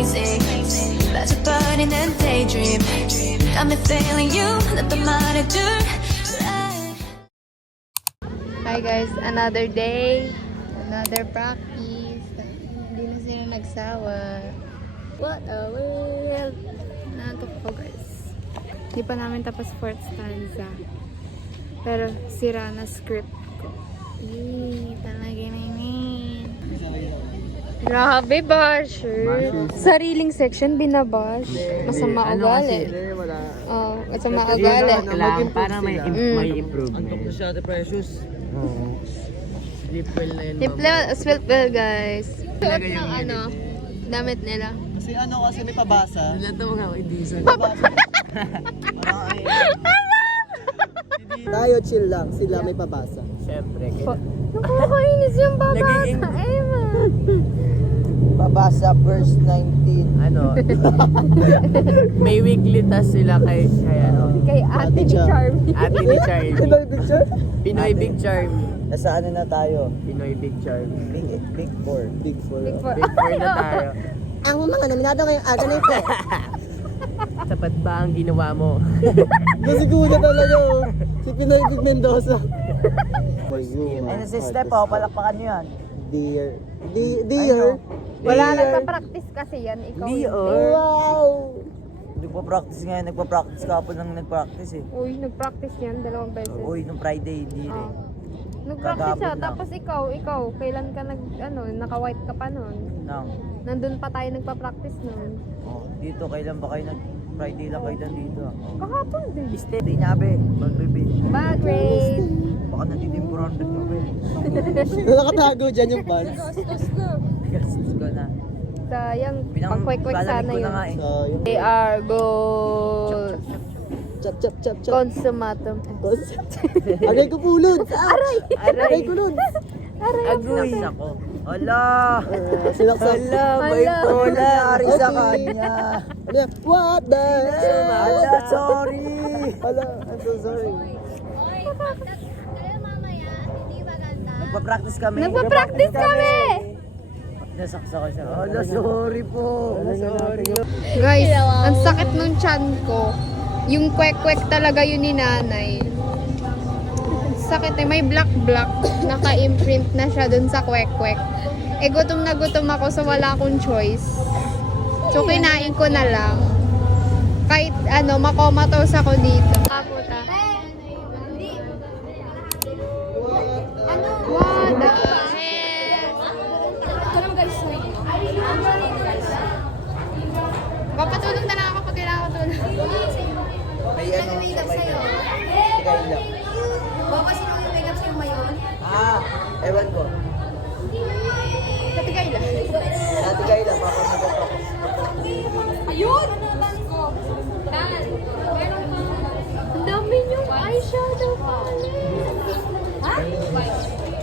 crazy. Let's burn in a daydream. Got me feeling you, let the money do. Hi guys, another day, another practice. Hindi na sila nagsawa. What a world! Nantok ko guys. Hindi pa namin tapos fourth stanza. Pero sira na script ko. Yee, talaga namin. Grabe basher. Sariling section binabash. Masama ugali. Oh, masama ugali. Kailangan para may improvement. Antok na siya, the precious. Sleep well na yun, Tip well guys. Suot ng ano, damit nila. Kasi may pabasa. Wala ito mga kaibisan. Tayo chill lang, sila may pabasa. Siyempre. Nakakainis yung babata. Pabasa verse 19. May weekly task sila kay Kay Ate ni Charmy. Ate ni Charmy. Pinoy picture? Pinoy Big Charmy. Nasa na tayo? Pinoy Big Charmy. Big four. Big four. Big Four na tayo. Ang mga nominado ngayong ganun po. Sapat ba ang ginawa mo? Masiguro talaga oh. Si Pinoy Big Mendoza. Ano si Step oh, palakpakan nyo yan. Dear. Dear. Wala nagpa-practice kasi yan. Ikaw. Wow! Nagpa-practice ka po nang nag-practice eh. Uy, nag-practice yan 2 beses. Uy, nung Friday, hindi rin. Nag-practice siya. Kagabon lang. Tapos ikaw, kailan ka naka-white ka pa nun? Nandun pa tayo nagpa-practice nun. Dito, kailan ba kayo Friday lang kayo nandito? Kahapon din. Hindi niya be, magbibin. Bye, Grace. Baka natitimpuran rin mo be. Nakatago dyan yung pants. Gastos ko na. Sayang, pang-kwek-kwek sana ko na yun. nga eh. So, yung They are gold. chop. Consumatum. Aray ko pulod! Aray ko lod! Agoy. Ako. Ala! Sinaksak. Ala, may bola. Ari sa kanya. Ano yan? What the hell? Ala, sorry. Ala, I'm so sorry. Nagpa-practice kami. Nagpa-practice kami! Nasaksa ko siya. Ala, sorry po. Sorry. Guys, ang sakit nung tiyan ko. Yung kwek-kwek talaga yun ni nanay. Sakit eh, may black. Naka-imprint na siya dun sa kwek-kwek. Eh, gutom na gutom ako so wala akong choice. So, kinain ko na lang. Kahit makomatose ako dito. Kaputa. What the hell? Papatulong na lang ako pag kailangan ko tulong. May ano? Tigay lang. Baka sino yung make up sa'yo ngayon? Ewan ko. Katigay lang. Natigay lang, papamagod ako. Ayun! Ang dami niyong eyeshadow palette. Ha?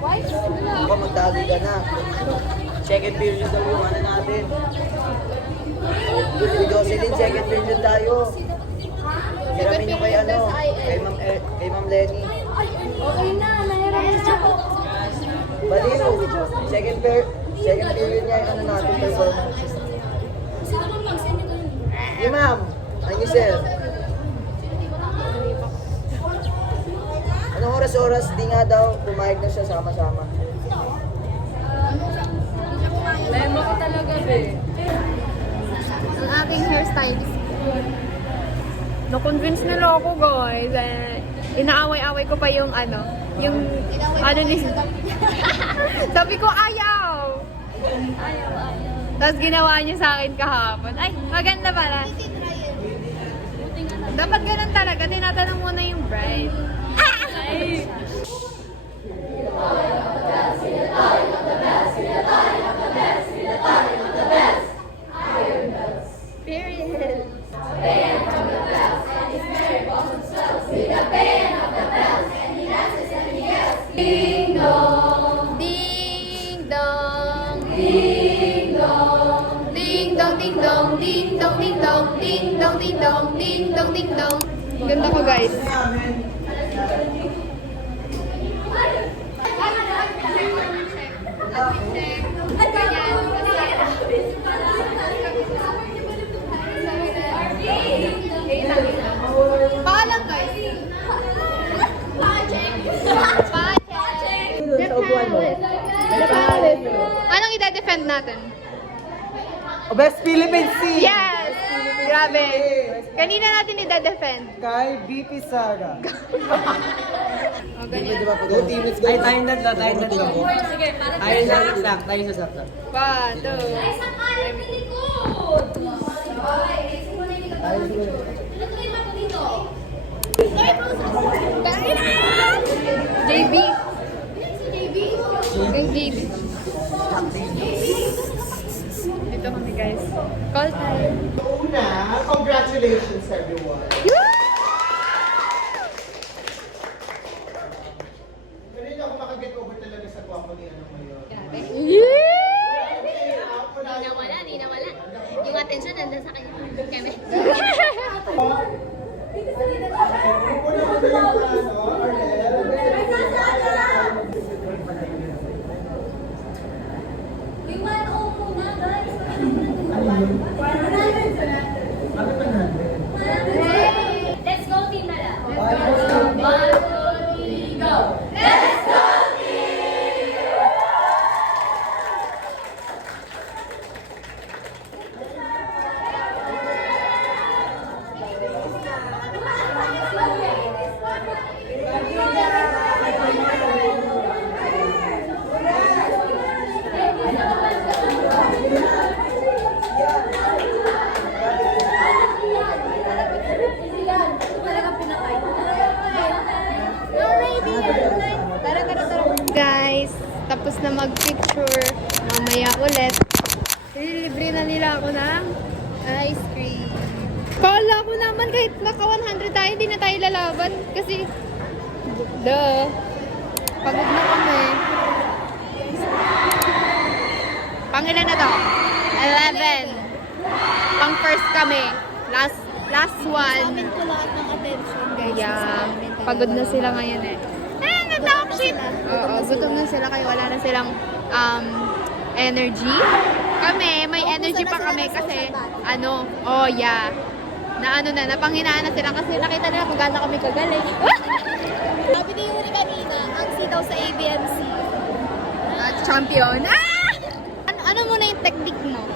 White? Baka magdali ka na. Second period daw yung natin. Si Jocelyn, second period tayo. Hiramin nyo kay kay Ma'am Lenny. Okay na, nahirap siya po. Baliw, second period niya yung natin performance. Sino mo mag-send ko yun? Hey ma'am, thank you sir. Anong oras-oras, di nga daw, pumayag na siya sama-sama. Lemo ko talaga, be. Ang aking hairstylist. Na-convince nila ako, guys. Inaaway-away ko pa yung ni... Sabi ko, ayaw! Tapos ginawa niya sa akin kahapon. Ay, maganda pala. Dapat ganun talaga. Tinatanong muna yung bride. Ay! Period. Ding dong, ding dong, ding dong, ding dong, ding dong, ding dong, ding dong, ding dong, ding dong, ding dong, ding dong. Ganda ko, guys. i-defend natin? Best Philippine Sea! Yes! Grabe. Kanina natin i-defend. Kay BP Sara. O, ganyan. Go teammates, go. Ay, tayong tatlo, tayong tatlo. Sige, para Tayong sasaksak, tayong sasaksak. 1, 2. Ay, sa kanan ng likod! Ay, simula yung likod. Ilagay mo ako dito. JB. Si JB. Yung JB. Dito kami guys. Call time. Una, congratulations everyone. Kanina ako makaget over talaga sa gwapo ni ano ngayon. Di na wala. Yung attention nandun sa kanya. Keme. Yung 1-0 muna, guys. Let's go, team na lang. 1, 2, 3, go! Let's go, Guys, tapos na mag-picture. Mamaya ulit. Libre na nila ako ng ice cream. Kala ko naman kahit naka 100 tayo, hindi na tayo lalaban. Kasi, pagod na kami. Pangilan na to? 11. Pang first kami. Last one. ko lahat ng attention, guys. Yeah. Pagod na sila ngayon eh. Natalk shit! Oo, gutom na sila kaya wala na silang energy. Kami, may energy pa kami kasi napanghinaan na sila kasi nakita nila kung gaano kami kagaling. Sabi ni Yuri kanina, ang sitaw sa ABMC. Champion! Ano muna yung technique mo?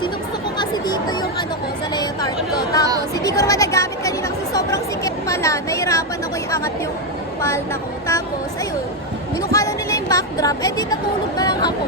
Sinukso ko kasi dito yung ano ko sa leotard ko. Tapos, hindi ko naman nagamit kanina kasi sobrang sikip pala. Nahirapan ako iangat yung palda ko. Tapos, ayun, minukala nila yung backdrop. Eh, di natulog na lang ako.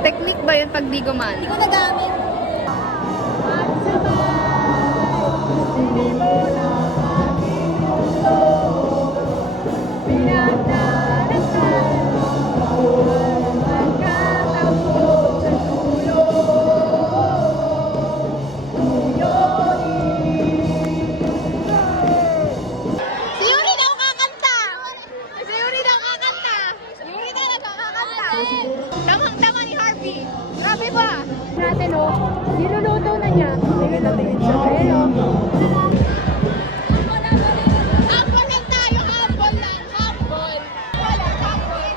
Technique ba yun pag di Hindi gumana? ko nagamit. Si Yuri daw kakanta! Si Yuri daw kakanta! Yuri daw kakanta! Damang-dama ni Harvey! Grabe ba? Natin niluluto na niya. Tingin na tingin siya. Ayun Humble lang tayo! Humble lang! Humble! Wala, humble!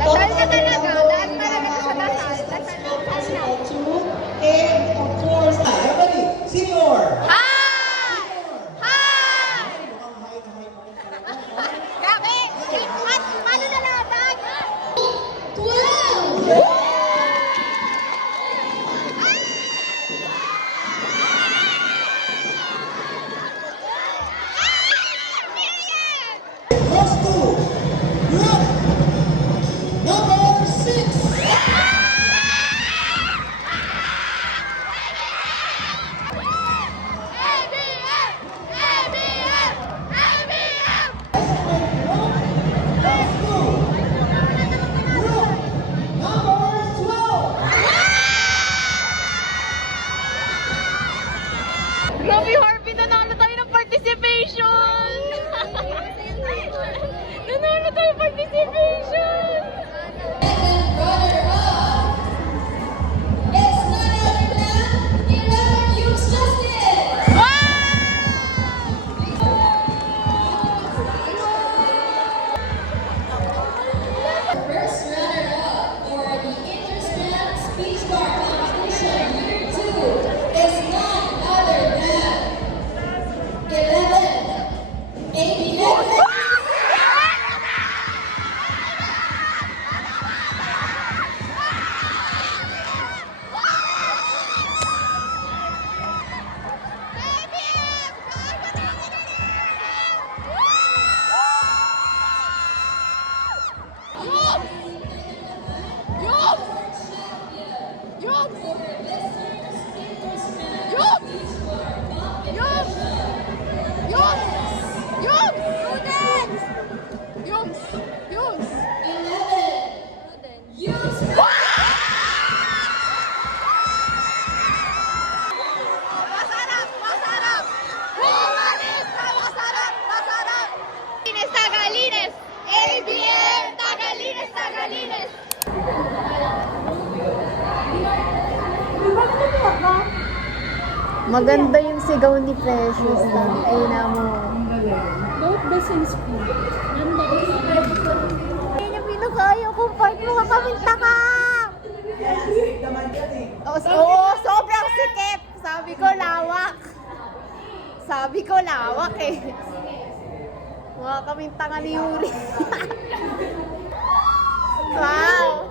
Dasal ka talaga. Dahil talaga sa dasal. Dasal na. And of course, everybody, senior. Hi! Hi! Grabe! Paano nalaban? 12! Cross two. Group number 6. Grabe, Harvey na Panalo tayo participation! Tagalines! ABM! Tagalines! Tagalines! Maganda yung sigaw ni Precious. Ay na mo. Ay na pinakaya kong part mo kakaminta ka! Oo, sobrang sikip! Sabi ko lawak. Sabi ko lawak eh. Mukha kaming tanga ni Yuri. Wow!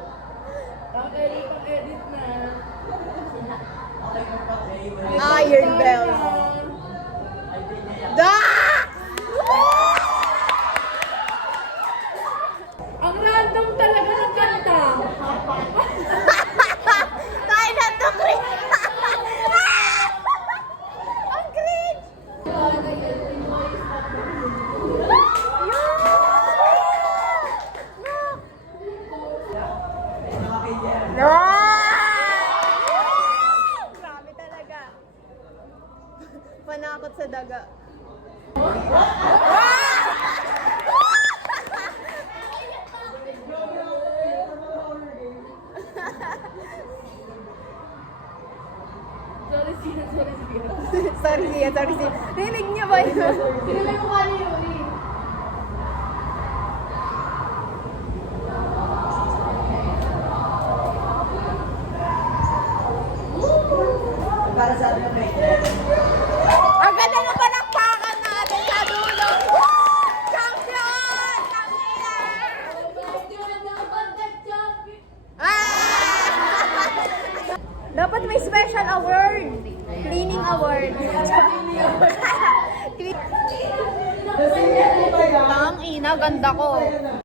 Iron Bells. Ang random talaga ng kanta. Tayo na to, cringe! Ang cringe! Grabe talaga. Panakot sa daga. Sorry siya. Rinig niyo ba yun? Rinig mo ni Yuri. Para sa atin may Ang ganda na palakpakan natin sa dulo. Champion! Dapat may special award. Cleaning award. Ang ina, ganda ko.